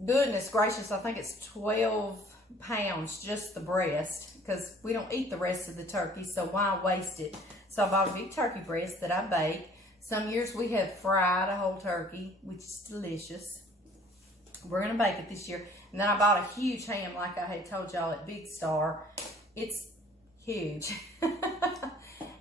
Goodness gracious, I think it's 12 pounds, just the breast, because we don't eat the rest of the turkey, so why waste it? So I bought a big turkey breast that I bake. Some years we have fried a whole turkey, which is delicious. We're going to bake it this year. And then I bought a huge ham, like I had told y'all, at Big Star. It's huge.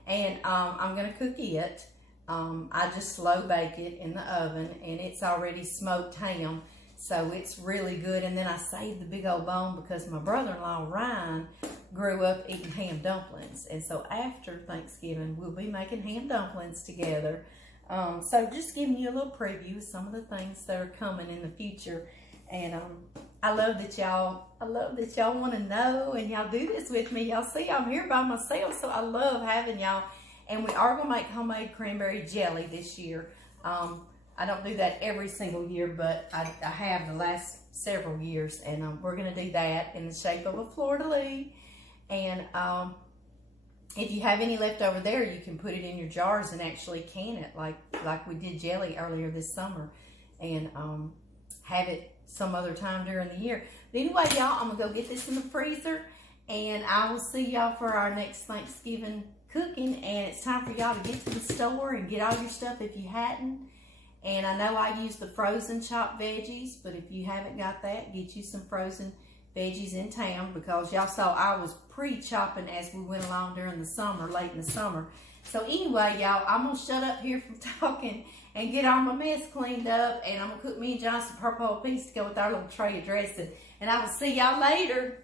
And I'm going to cook it. I just slow bake it in the oven, and it's already smoked ham. So it's really good. And then I saved the big old bone because my brother-in-law, Ryan, grew up eating ham dumplings. And so after Thanksgiving, we'll be making ham dumplings together. So just giving you a little preview of some of the things that are coming in the future. And I love that y'all want to know, and y'all do this with me. Y'all see I'm here by myself, so I love having y'all. And we are going to make homemade cranberry jelly this year. I don't do that every single year, but I have the last several years, and we're going to do that in the shape of a fleur-de-lis. And if you have any left over there, you can put it in your jars and actually can it like we did jelly earlier this summer, and have it some other time during the year. But anyway, y'all, I'm going to go get this in the freezer, and I will see y'all for our next Thanksgiving cooking. And it's time for y'all to get to the store and get all your stuff if you hadn't. And I know I use the frozen chopped veggies, but if you haven't got that, get you some frozen veggies in town, because y'all saw I was pre-chopping as we went along during the summer, late in the summer. So anyway, y'all, I'm going to shut up here from talking and get all my mess cleaned up, and I'm going to cook me and John some purple piece to go with our little tray of dressing. And I will see y'all later.